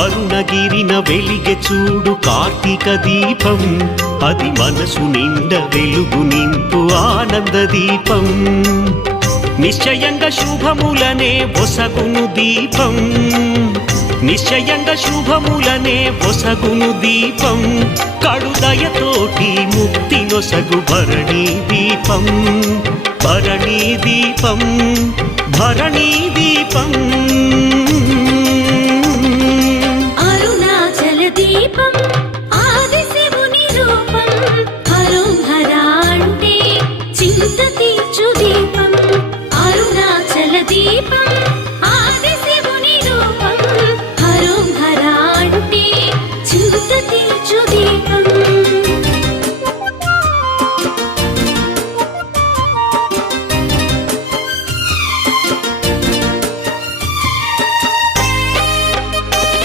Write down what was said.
అరుణగిరిన వెలిగె చూడు కార్తీక దీపం, అది మనసు నిండ వెలుగు నింపు ఆనంద దీపం. నిశ్చయంగా శుభములనే ఒసగును దీపం, నిశ్చయంగా శుభములనే ఒసగును దీపం. కడుదయతోటి ముక్తి నొసగు భరణీ దీపం, భరణీ దీపం, భరణీ దీపం.